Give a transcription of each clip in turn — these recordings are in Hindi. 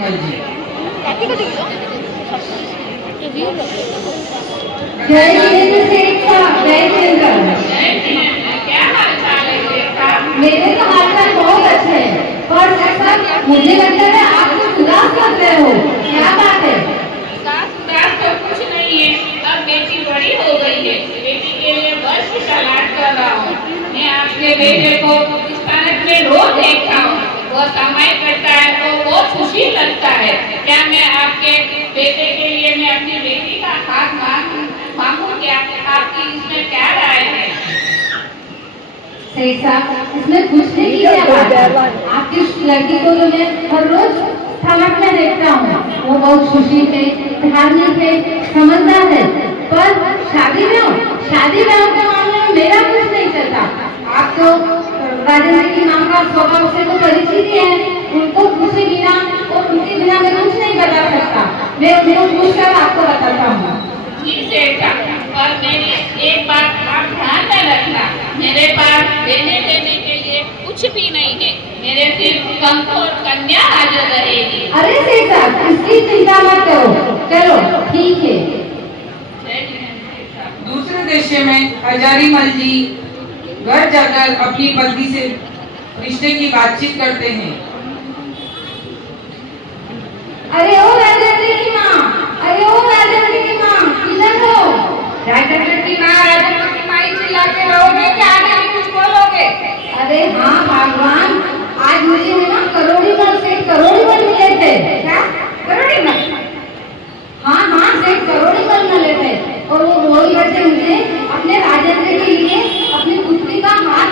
मल जी। जय जिनेंद्र सेठ साहब, जय जिनेंद्र। क्या हाल चाल है सेठ साहब? मेरे तो हालचाल बहुत अच्छे हैं, पर सेठ साहब मुझे लगता है आप कुछ उदास लग रहे हो, क्या बात है? उदास तो कुछ नहीं है। अब बेटी बड़ी हो गई है, बेटी के लिए बस की तलाश कर रहा हूँ। मैं आपके बेटे को इस तरह में रोज देखता हूँ, वो कमाई करता है तो बहुत खुशी लगता है। क्या मैं आपके बेटे के लिए मैं अपनी बेटी का हाथ मांगू क्या? आपकी इसमें क्या राय है? सेठ साहब इसमें पूछने की क्या बात है? आपकी उस लड़की को तो मैं हर रोज समाज में देखता हूँ, वो बहुत सुशील है, धार्मिक है, समझदार है, पर शादी ब्याह के मामले में मेरा कुछ नहीं चलता। आप तो राजेंद्र की माँ का स्वभाव से तो परिचित ही है, उनको पूछे बिना और उनके बिना मैं कुछ नहीं बता सकता। मैं उनको पूछकर आपको बताता हूँ। ठीक है साहब, और मेरी एक बात आप ध्यान में रखना, मेरे पास देने के लिए कुछ भी नहीं है, मेरे सिर्फ कंठ और कन्या हाजिर रहेगी। अरे सेठ साहब इसकी चिंता मत करो, चलो ठीक है। दूसरे देश में हजारी मल जी घर जाकर अपनी पत्नी से रिश्ते की बातचीत करते हैं। अरे ओ राजेंद्र की माँ, अरे ओ राजेंद्र की माँ, किधर हो? राजेंद्र की माँ चिल्लाते रहोगे कि आगे भी कुछ बोलोगे? अरे हाँ भगवान, आज मुझे है ना करोड़ी मल मिले थे। क्या? करोड़ी मल? हाँ सेठ करोड़ी मल मिले थे, और वो बोल रहे थे मुझे अपने राजेंद्र के लिए अपनी पुत्री का हाथ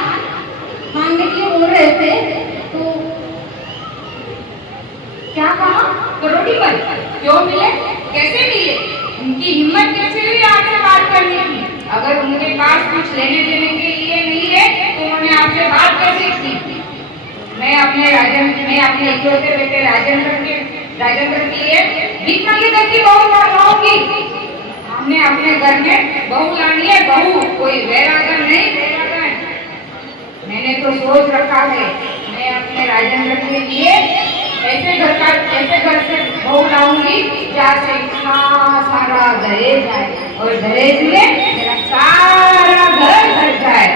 मांगने के लिए बोल रहे थे। तो क्या कहा? करोड़ी मल? क्यों मिले? कैसे मिले? उनकी हिम्मत कैसे हुई आपसे बात करने की? अगर उनके पास कुछ लेने देने के लिए नहीं है तो उन्होंने आपसे बात कैसे की? मैं अपने इकलौते बेटे राजेंद्र के लिए भीख मांगी करती बहू लाऊंगी। हमने अपने घर में बहू लानी है, बहू, कोई वैरागन नहीं, वैरागन। मैंने तो सोच रखा है, मैं अपने राजेंद्र के लिए ऐसे घर से बहू लाऊंगी जहाँ से इतना सारा दहेज आए, और दहेज में मेरा सारा घर भर जाए।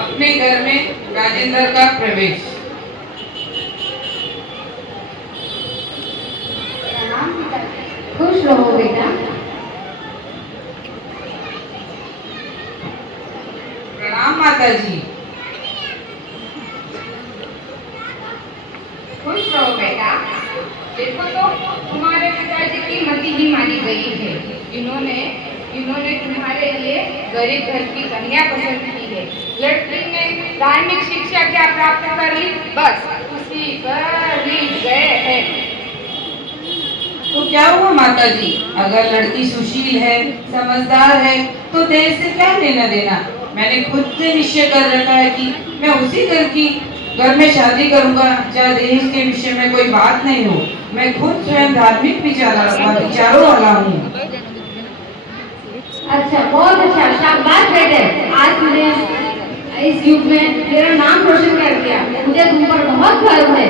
अपने घर में राजेंद्र का प्रवेश। खुश रहो बेटा। प्रणाम माता जी। खुश रहो बेटा। देखो तो तुम्हारे पिताजी की मति ही मानी गई है। इन्होंने तुम्हारे लिए गरीब घर की कन्या पसंद की है। लड़की ने धार्मिक शिक्षा क्या प्राप्त कर ली, बस उसी पर ही गए हैं। तो क्या हुआ माता जी, अगर लड़की सुशील है, समझदार है, तो दहेज से क्या लेना देना। मैंने खुद से निश्चय कर रखा है कि मैं उसी घर में शादी करूंगा जहाँ दहेज के विषय में कोई बात नहीं हो। मैं खुद स्वयं धार्मिक विचारों वाला हूँ। अच्छा, बहुत अच्छा, शाबाश बेटे। आज तुमने इस युग में मेरा नाम रोशन कर दिया, मुझे तुम पर बहुत गर्व है।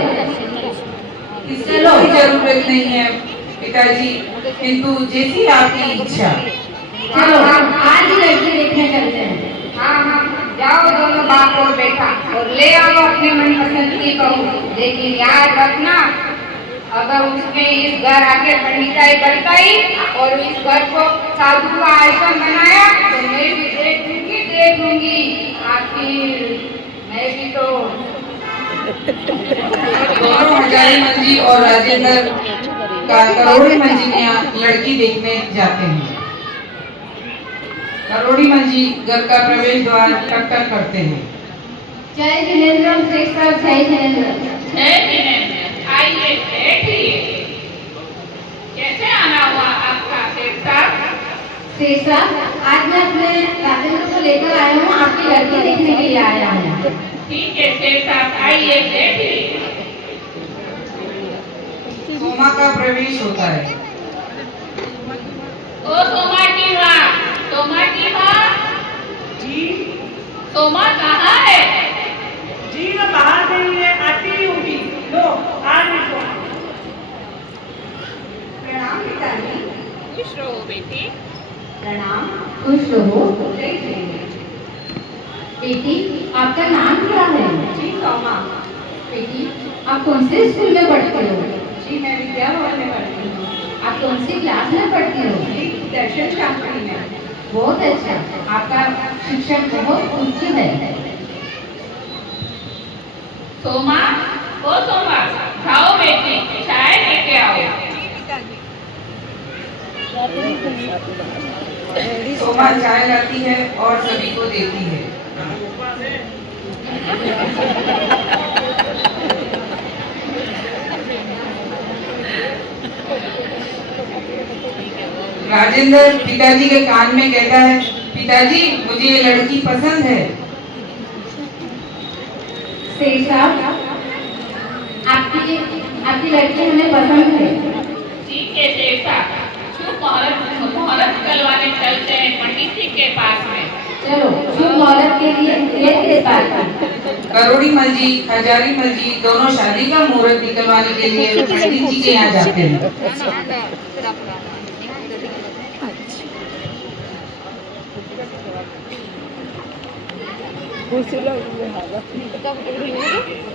इसकी कोई जरूरत नहीं है पिताजी, किंतु जैसी आपकी इच्छा। चलो आज ही लड़की देखने चलते हैं। हाँ, जाओ दोनों बाप और बेटा, और ले आओ अपने मनपसंद की बहू। लेकिन याद रखना, अगर उसने इस घर आके पंडिताई बरताई और इस घर को साधु का आश्रम बनाया तो मैं भी देख लूंगी। आखिर मैं भी तो। दोनों हजारी मल जी और राजेंद्र का करोड़ी मल जी के यहाँ लड़की देखने जाते हैं। करोड़ी मल जी घर का प्रवेश द्वार टक करते हैं। जय जिनेंद्र सेठ साहब, जय जिनेंद्र। आइए बैठिए। कैसे आना हुआ आपका सेठ साहब? सेठ साहब आज मैं अपने राजेंद्र को लेकर आया हूँ, आपकी लड़की देखने के लिए आया हूँ। ठीक है सेठ साहब, आइए बैठिए। सोमा का प्रवेश होता है। ओ सोमा की माँ जी। सोमा कहाँ है? जी वो बाहर गई है, आती ही होगी। रहो। बेटी, आपका नाम क्या है? जी सोमा। बेटी, आप कौन से स्कूल में पढ़ते हो? जी मैं विद्या भवन में पढ़ती हूँ। आप कौन सी क्लास में पढ़ती हो? जी दर्शन शास्त्री में। बहुत अच्छा, आपका शिक्षण बहुत उच्च है। सोमा, ओ सोमा, जाओ बेटी, चाय लेके आओ। सोमा चाय लाती है और सभी को देती है। राजेंद्र पिताजी के कान में कहता है, पिताजी मुझे ये लड़की पसंद है। सेठ साहब, आपकी आपकी लड़की हमें पसंद है। ठीक है सेठ साहब, शुभ मुहूर्त निकलवाने चलते हैं पंडित जी के पास में। चलो, शुभ मुहूर्त के लिए किस बात का? करोड़ी मल जी, हजारी मल जी दोनों शादी का मुहूर्त निकलवाने के लिए पंडित जी के यहाँ जाते हैं।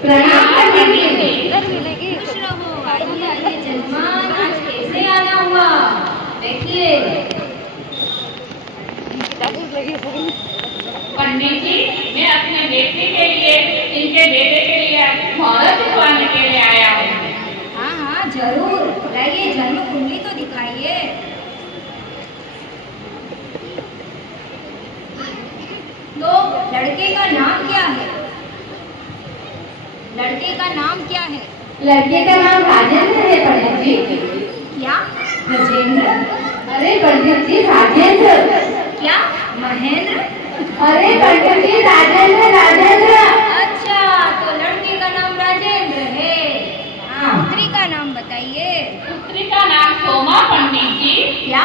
प्रणाम पंडित जी। खुश रहो। आइए आइए जजमान, आज कैसे आना हुआ? देखिए। पंडित जी, मैं अपने बेटे के लिए, इनके बेटे के लिए मुहूर्त निकलवाने के लिए आया हूँ। हाँ हाँ जरूर, लाइए जन्म कुंडली तो दिखाइए। तो लड़के का नाम क्या है? लड़के का नाम क्या है? लड़के का नाम राजेंद्र है पंडित जी। क्या गजेंद्र? अरे पंडित जी, राजेंद्र। क्या महेंद्र? अरे पंडित जी, राजेंद्र राजेंद्र। अच्छा, तो लड़के का नाम राजेंद्र है। हाँ। पुत्री का नाम बताइए। पुत्री का नाम सोमा पंडित जी। क्या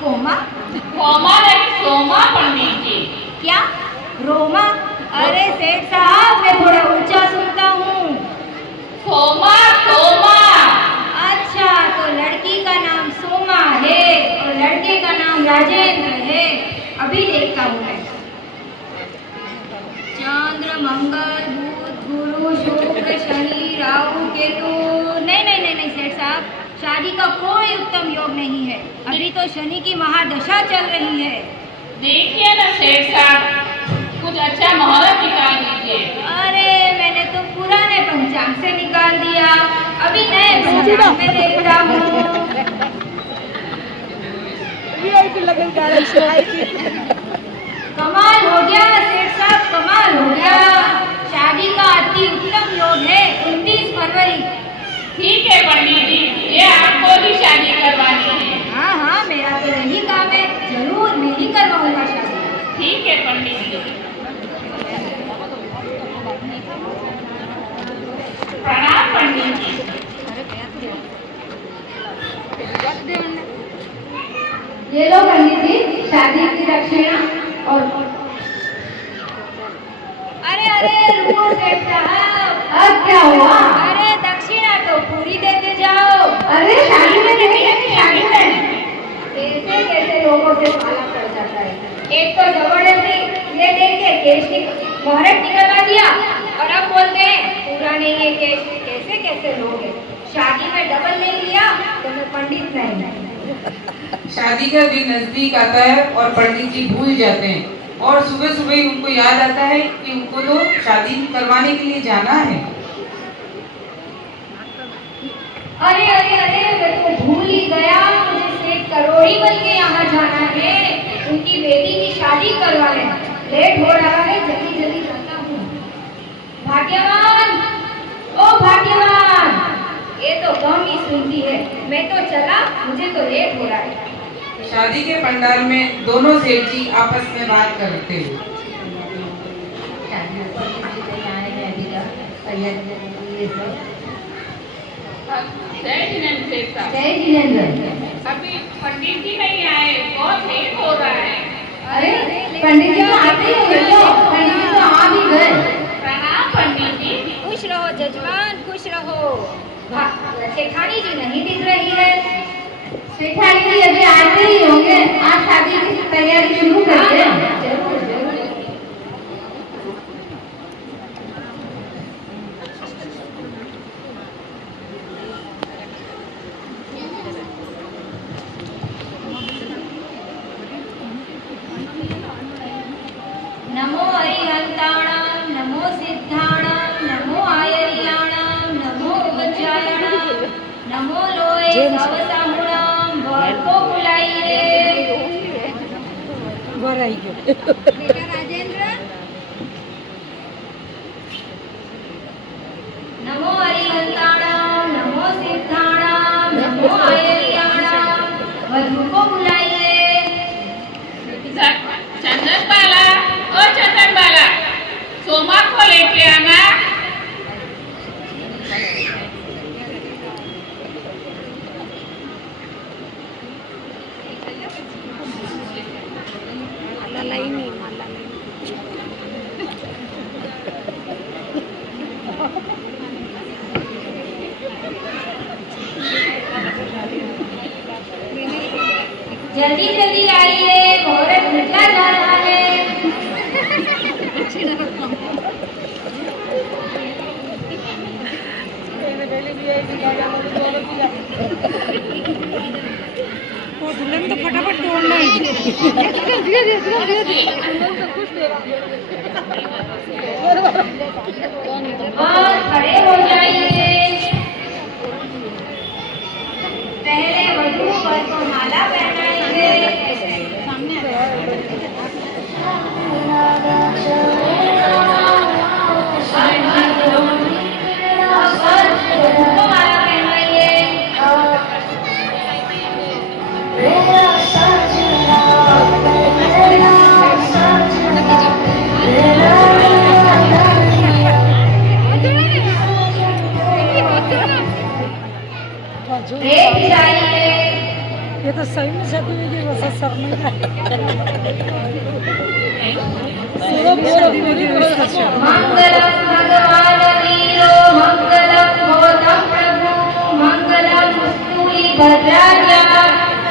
कोमा? सोमा नहीं, सोमा पंडित जी। क्या रोमा? अरे सेठ साहब, मैं थोड़ा ऊंचा सुनता हूँ। सोमा, सोमा। अच्छा, तो लड़की का नाम सोमा है और लड़के का नाम राजेंद्र है। अभी देखता हूँ मैं। चंद्र, मंगल, बुध, गुरु, शुक्र, शनि, राहु, केतु। नहीं नहीं नहीं नहीं सेठ साहब, शादी का कोई उत्तम योग नहीं है। अभी तो शनि की महादशा चल रही है। देखिए ना सेठ साहब, कुछ अच्छा मुहूर्त निकाल दीजिए। अरे मैंने तो पुराने पंचांग से निकाल दिया, अभी नए पंचांग में देखता हूँ। कमाल हो गया सेठ साहब, कमाल हो गया। शादी का अति उत्तम योग है 29 फरवरी। ठीक है पंडित जी, ये आपको भी शादी करवानी है। हाँ हाँ, मेरा तो यही काम है, जरूर मैं ही करवाऊंगा शादी। ठीक है पंडित जी। प्रणाम पंडित जी। ये लो पंडित जी, शादी की दक्षिणा। और अरे अरे रुको सेठ साहब, अब क्या हुआ? अरे दक्षिणा तो पूरी देते जाओ। अरे शादी में नहीं है, शादी में। कैसे कैसे लोगों से पाला पड़ जाता है। एक तो जबरदस्ती ये देख के केश मुहूर्त निकलवा दिया और अब बोलते हैं पूरा नहीं है केश। कैसे कैसे लोग हैं। शादी में डबल नहीं लिया तो मैं पंडित नहीं। शादी का दिन नजदीक आता है और पंडित जी भूल जाते हैं और सुबह सुबह ही उनको याद आता है कि उनको तो शादी करवाने के लिए जाना है। अरे अरे अरे, मैं तो भूल ही गया, मुझे सेठ करोड़ी बल के यहाँ जाना है। उनकी बेटी की शादी करवाने। लेट हो रहा है, जल्दी जल्दी जाता हूँ। भाग्यवान, ओ भाग्यवान, ये तो कम ही सुनती है। मैं तो चला, मुझे तो लेट हो रहा है। शादी के पंडाल में दोनों सेठ जी आपस में बात करते हुए। जय जिनेंद्र सेठ साहब। जय जिनेंद्र। अभी पंडित जी नहीं आए, बहुत लेट हो रहा है। अरे पंडित जी तो आते ही होंगे, तो पंडित जी तो आ भी गए। प्रणाम पंडित जी। खुश रहो जजमान, खुश रहो। शेखानी जी नहीं दिख रही है। सेठानी जी अभी आते ही होंगे, आज शादी की तैयारी शुरू करते हैं। नमो अरिहंताणां नमो सिद्धाणां नमो आयर्याणां नमो उपचायाणां नमो लोए सवसाहुणां वर्को बुलाई रे बेटा राजेंद्र नमो अरिहंताणां नमो सिद्धाणां नमो आयर्याणां वर्को बुलाई रे चंदन बाला, ओ चंदन बाला, सोमा को लेके आना। जल्दी जल्दी आइए, मुहूर्त निकला जा रहा है। वो दुल्हन तो फटाफट तोड़ना है। और खड़े हो जाइए। पहले वधू वर को माला पहनाएंगे। वधू को माला पहनाइए। रेत जाइए। ये तो सही में शादी में की वैसा सर में मंगलम भगवान वीरो मंगलम मोदम प्रभु मंगलम स्तुति भद्राजा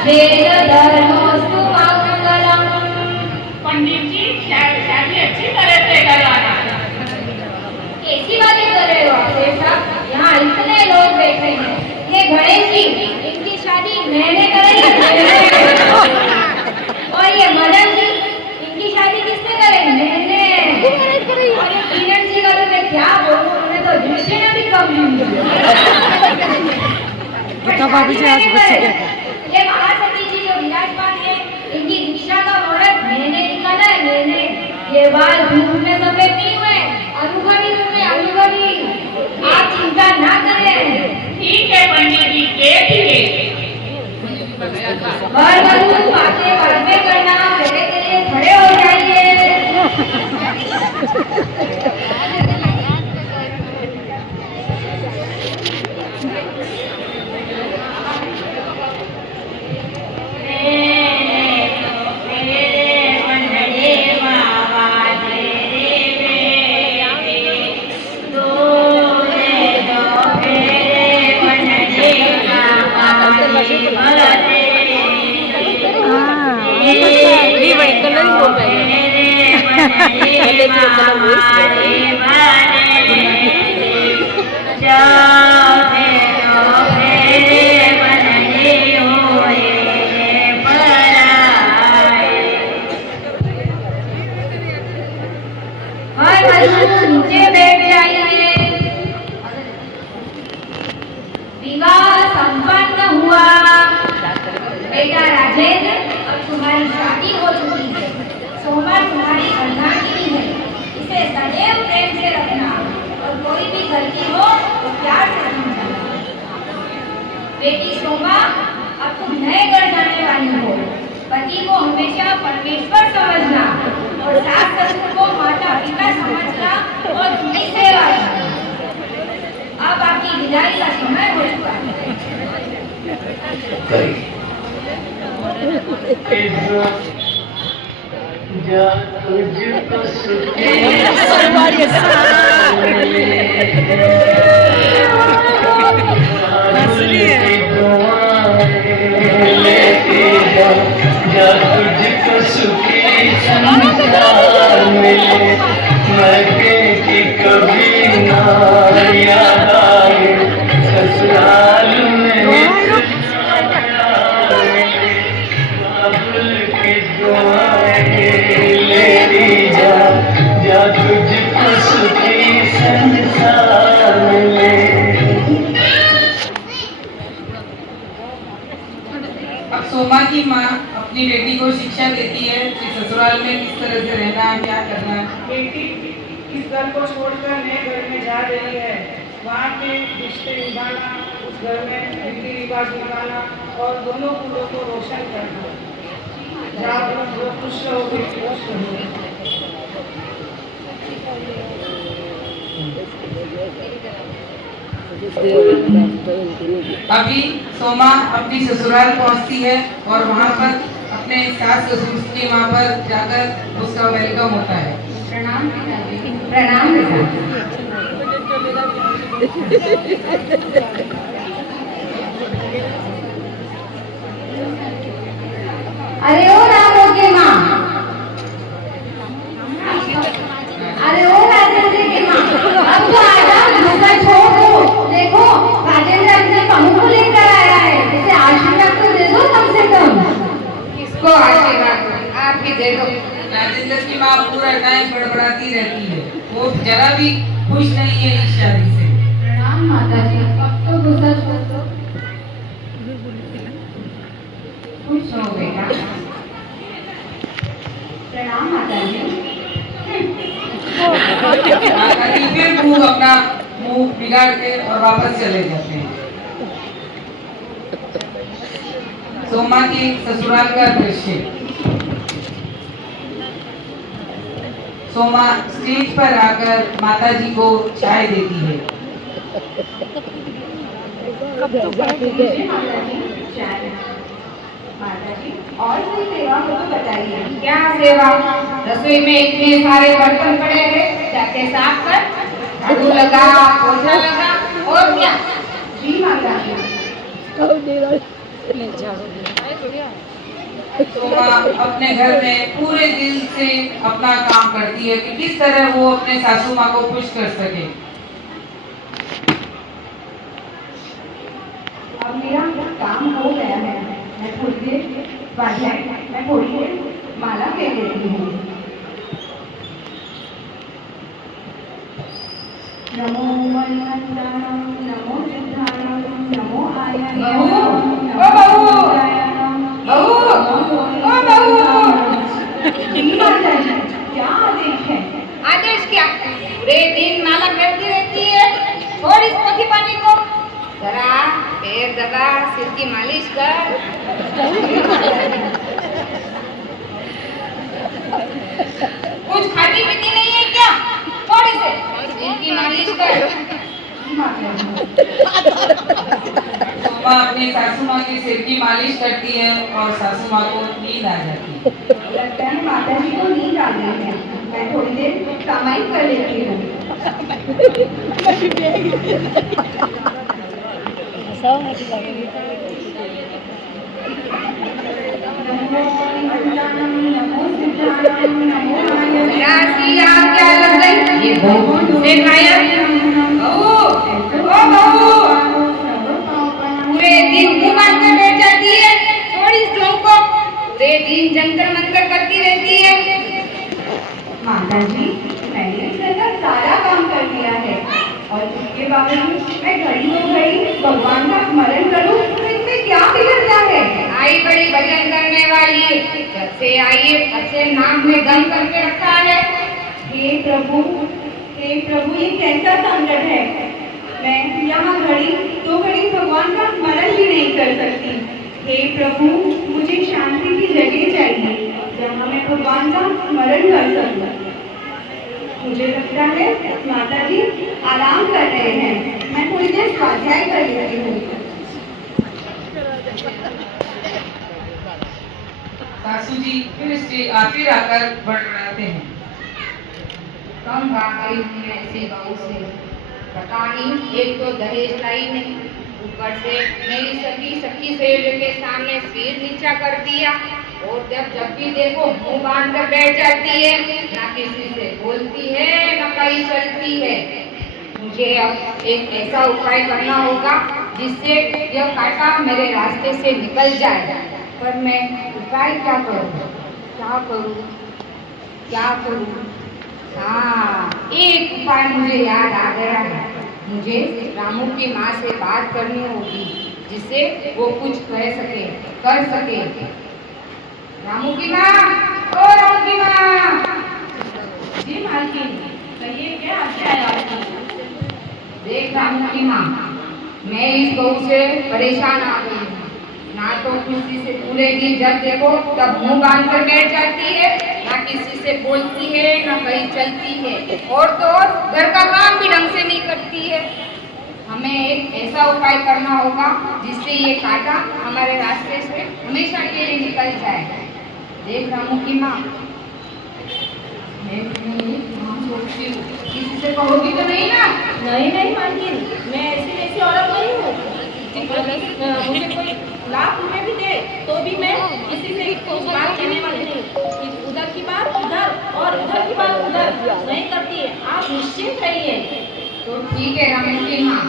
वेद धर्मोस्तु मंगलम। पंडित जी शादी अच्छी तरह से करवाना। कैसी बातें कर रहे हो आप शेर साहब? यहाँ इतने लोग बैठे हैं। ये गणेश जी, इनकी शादी मैंने कराई है। और ये मदन जी, इनकी शादी किसने कराई? मैंने। और ये किरण जी का तो मैं क्या बोलूं, उन्होंने तो दृश्य ने भी कम ली। बता भाभी जी आज बच्चे क्या ये महासती जी जो विराजमान है, इनकी दीक्षा का मुहूर्त मैंने निकाला है, मैंने। ये बाल धूप में सफेद नहीं हुए, अनुभवी हुए, अनुभवी। आप चिंता ना करें। ठीक है पंडित जी, देखिए। वर वधू बातें बाद में करना, पहले के लिए खड़े हो जाइए। नीचे बैठ जाइए। विवाह संपन्न हुआ। बेटा राजेंद्र, अब तुम्हारी शादी हो चुकी है। सोमा तुम्हारी अर्धांगिनी है, इसे सदैव प्रेम से रखना और कोई भी गलती हो तो प्यार से समझाना। बेटी सोमा, अब तुम नए घर जाने वाली हो। पति को हमेशा परमेश्वर समझना और सास ससुर को माता पिता समझना और उनकी सेवा करना। अब आपकी विदाई का समय हो चुका है। तुझको सुख सोमा की माँ अपनी बेटी को शिक्षा देती है कि ससुराल में किस तरह से रहना है, क्या करना है। बेटी इस घर को छोड़कर नए घर में जा रही है। वहाँ के रिश्ते निभाना, उस घर में रीति रिवाज निभाना और दोनों कुलों को रोशन करना। जाओ, वो खुश रहो, बेटी खुश रहो। अभी सोमा अपनी ससुराल पहुंचती है और वहाँ पर अपने सास ससुर की वहाँ पर जाकर उसका वेलकम होता है। प्रणाम पिताजी। प्रणाम पिताजी। अरे ओ रामो की माँ, अरे ओ राजेंद्र की माँ, अब तो आजा, गुस्सा छोड़ दो। देखो राजेंद्र अपने पहुँच को लेकर आया है, इसे आशीर्वाद तो दे दो कम से कम। किसको आशीर्वाद दो? आप ही दे दो। राजेंद्र की माँ पूरा टाइम बड़बड़ाती रहती है, वो जरा भी खुश नहीं है इस शादी से। प्रणाम माताजी, अब तो गुस्सा छोड़ दो। खुश रहो बेटा। प्रणाम माताजी। माताजी फिर खूब अपना मुंह बिगाड़ के और वापस चले जाते हैं। सोमा की ससुराल का दृश्य। सोमा स्टेज पर आकर माताजी को चाय देती है। माताजी, और कोई सेवा हो तो बताइए। क्या सेवा? रसोई में इतने सारे बर्तन पड़े हैं, जाके साफ कर, झाड़ू लगा, पोछा लगा, और क्या? जी माताजी। सोमा अपने घर में पूरे दिल से अपना काम करती है कि किस तरह वो अपने सासू माँ को खुश कर सके। अब मेरा काम हो गया है, मैं थोड़ी देर स्वाध्याय, मैं थोड़ी देर माला फेर लेती हूँ। नमो वन्मन्ताणं, नमो सिद्धाणं, नमो आयनाय, बहू, ओ बहू, बहू, ओ बहू। जी माताजी, क्या आदेश है? आदेश क्या? पूरे दिन माला करती रहती है, छोड़ इस पोथी पानी को, जरा पैर दबा, सिर की मालिश कर। कुछ खाती पीती नहीं है क्या? छोड़ इसे, सिर की मालिश कर। सोमा अपने सासू माँ के सिर की मालिश करती है और सासू माँ को नींद आ जाती है। लगता है माताजी को नींद आ गई है, मैं थोड़ी देर सामायिक कर लेती हूँ। राशि आप क्या लग गई? ये बहू से गायब। बहू, ओ बहू, पूरे दिन मुंह बांध कर बैठ जाती है, छोड़ इस ढोंग को, पूरे दिन जंतर मंतर करती रहती है। माताजी, मैंने इस घर का सारा काम कर लिया है और इसके बावजूद मैं घड़ी हो घड़ी भगवान का स्मरण करूं तो इसमें क्या बिगड़ता है? आई बड़ी भजन करने वाली, जब से आई है तब से नाम में दम करके रखा है। हे प्रभु, ये कैसा संकट है? मैं यहाँ घड़ी दो घड़ी भगवान का स्मरण भी नहीं कर सकती। हे प्रभु, मुझे शांति की जगह चाहिए जहाँ मैं भगवान का स्मरण कर सकूं। मुझे लगता है माताजी आराम कर रहे हैं, मैं थोड़ी देर स्वाध्याय कर लेती हूँ। सासू जी फिर आकर बड़बड़ाते हैं। कम भाग गई हूँ मैं ऐसी बहू से, पता नहीं, एक तो दहेज लाई नहीं, ऊपर से मेरी सखी सहेलियों के सामने सिर नीचा कर दिया, और जब भी देखो मुंह बांध कर बैठ जाती है, ना किसी से बोलती है ना कहीं चलती है। मुझे अब एक ऐसा उपाय करना होगा जिससे यह कांटा मेरे रास्ते से निकल जाए, पर मैं उपाय क्या करूं? हाँ, एक उपाय मुझे याद आ गया है। मुझे रामू की माँ से बात करनी होगी। जिससे वो कुछ कह सके, कर सके। रामू की माँ, ओ रामू की माँ। जी मालकिन, कहिए क्या आज्ञा है आपकी? देख रामू की माँ, मैं इस बहू से परेशान आ गई हूँ। ना तो किसी से पूरे दिन जब देखो तब मुंह बांध कर बैठ जाती है, ना किसी से बोलती है, ना कहीं चलती है, और तो और घर का काम भी ढंग से नहीं करती है। हमें एक ऐसा उपाय करना होगा जिससे ये कांटा हमारे रास्ते से हमेशा के लिए निकल जाए। देख रामू की माँ, मैं सोचती हूँ, किसी से कहोगी तो नहीं ना? नहीं नहीं मालकिन, मैं ऐसी वैसी औरत नहीं हूँ। मुझे कोई लाख रुपए भी दे तो भी मैं किसी से कुछ बात कहने वाली नहीं। उधर की बात उधर और उधर की बात उधर नहीं करती है। आप निश्चिंत रहिए। तो ठीक है रामू की माँ,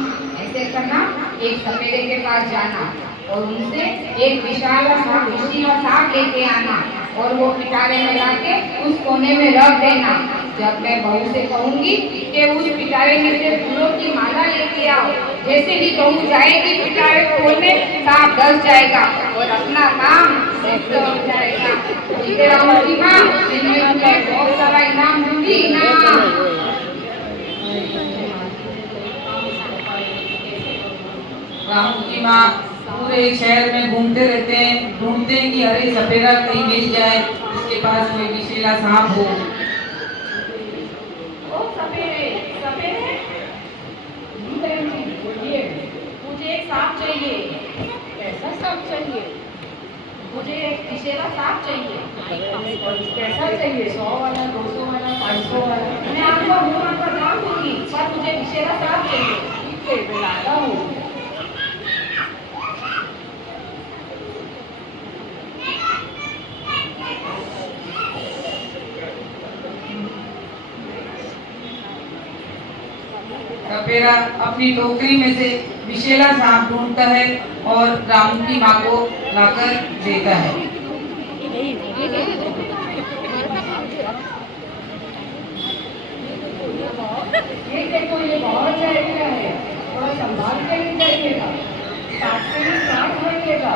ऐसे करना, एक सपेरे के पास जाना और उनसे एक विशाल सांप लेके आना और वो पिटारे में लाके उस कोने में रख देना। जब मैं बहू से कहूंगी कि उस पिटारे में से फूलों की माला लेके आओ, जैसे ही बहू जाएगी पिटारे खोलने, सांप डस जाएगा और अपना काम सिद्ध हो जाएगा। ठीक है रामू की माँ, मैं तुम्हें बहुत सारा इनाम दूंगी। इनाम रामू की माँ पूरे शहर में घूमते रहते हैं, ढूंढते हैं कि अरे सपेरा कहीं मिल जाए, इसके पास कोई विशेला सांप हो। ओ सपेरे, सपेरे, बोलिए, मुझे एक सांप चाहिए। कैसा सांप चाहिए? मुझे एक विशेला सांप चाहिए। कैसा चाहिए? 100 वाला, 200 वाला, 500 वाला? मैं आपको मुँह पर दाम दूंगी, पर मुझे विशेला सांप चाहिए। ठीक है, मैं लाता हूँ। सपेरा अपनी टोकरी में से विशेला सांप ढूंढता है और रामू की माँ को लाकर देता है। ये देखो, ये बहुत जहरीला है, थोड़ा संभाल के ले जाइएगा, सांप से भी प्राण होइएगा।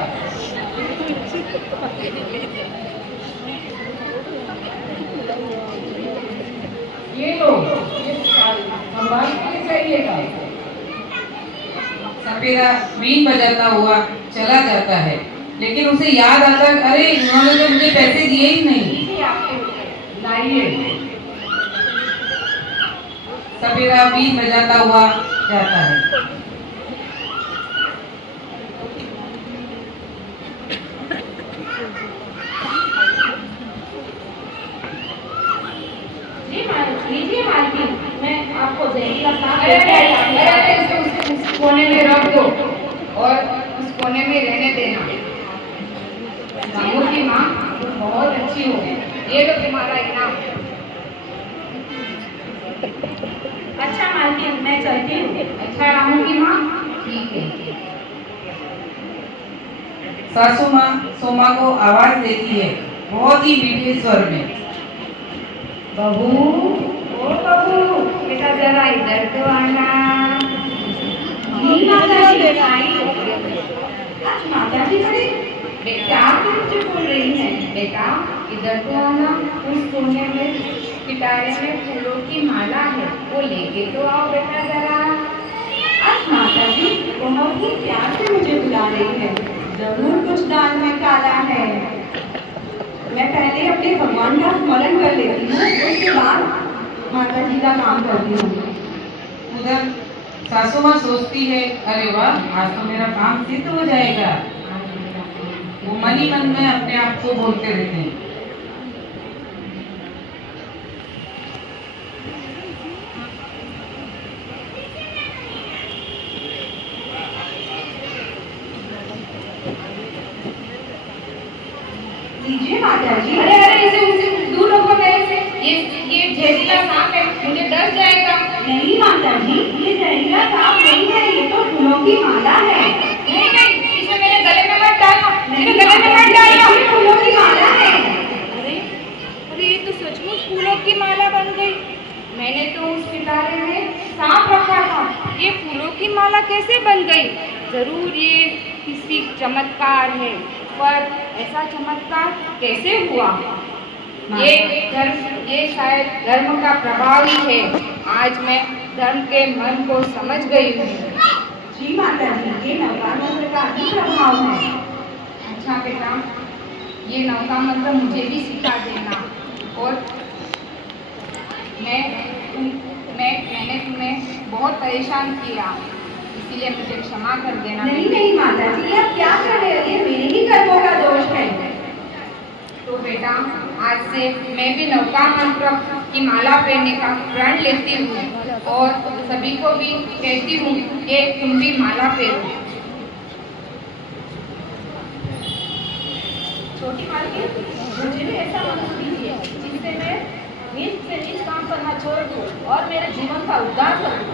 ये लो, ये संभाल के ले जाइएगा। सपेरा बीन बजाता हुआ चला जाता है, लेकिन उसे याद आता है, अरे इन्होंने तो मुझे पैसे दिए ही नहीं। इसी आपके लाइए। सपेरा बीन बजाता हुआ जाता है। लीजिए मालकिन, मैं आपको जहरीला सांप उस कोने में रख दो और उस कोने में रहने देना। रामू की माँ बहुत अच्छी हो, ये लो तुम्हारा इनाम। अच्छा मालकिन, मैं चलती हूँ। अच्छा रामू की माँ, ठीक है। सासू माँ सोमा को आवाज देती है, बहुत ही मीठे स्वर में। बहू, ओ बहू, बेटा जरा इधर तो आना। माता जी खड़ी, बेटा आप मुझे बोल रही हैं? बेटा इधर तो आना, उस कोने में पिटारे में फूलों की माला है, वो लेके तो आओ बेटा जरा। आज माता जी बहुत ही प्यार से मुझे बुला रही है, जरूर कुछ दान में काला है। मैं पहले अपने भगवान का स्मरण कर लेती हूँ, उसके बाद माता जी का काम करती हूँ। उधर सासू माँ सोचती है, अरे वाह, आज तो मेरा काम सिद्ध हो जाएगा। वो मन ही मन में अपने आप को बोलते रहते हैं। लीजिए माता जी। अरे अरे, इसे उनसे दूर रखो मेरे से, ये जहरीला सांप है, मुझे डर जाएगा। नहीं माता जी, ये जहरीला सांप नहीं है, ये तो फूलों की माला है। नहीं नहीं, इसे मेरे गले में मत डालना, मेरे गले में मत डालना। ये फूलों की माला है। अरे अरे, ये तो सचमुच फूलों की माला बन गई। मैंने तो उस पिटारे में सांप रखा था, ये फूलों की माला कैसे बन गई? जरूर ये किसी चमत्कार है, पर ऐसा चमत्कार कैसे हुआ? ये शायद धर्म का प्रभाव ही है। आज मैं धर्म के मन को समझ गई हूँ। जी माता जी, ये नवकार मंत्र का ही प्रभाव है। अच्छा बेटा, ये नौका मंत्र मुझे भी सिखा देना। और मैंने तुम्हें बहुत परेशान किया, इसीलिए मुझे क्षमा कर देना। नहीं नहीं माता जी, आप क्या कर रहे हो? ये मेरे ही कर्मों का दोष है। तो बेटा, आज से मैं भी नौका मंत्र की माला पहनने का प्रण लेती हूँ और सभी को भी कहती हूँ कि तुम भी माला पहनो। छोटी मालकिन, मुझे भी ऐसा मंत्र दीजिए जिससे मैं नीच से नीच काम करना छोड़ दूँ और मेरे जीवन का उद्धार करूँ।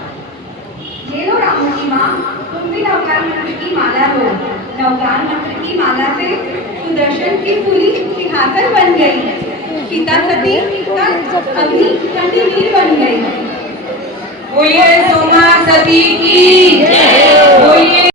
ये लो रामू की माँ, तुम भी नवकार मंत्र की माला लो। नवकार मंत्र की माला से सुदर्शन की पूरी सिंहासन बन गई। पिता सती का अग्नि कंठीवीर बन गई। बोलिए सोमा सती की जय। बोलिए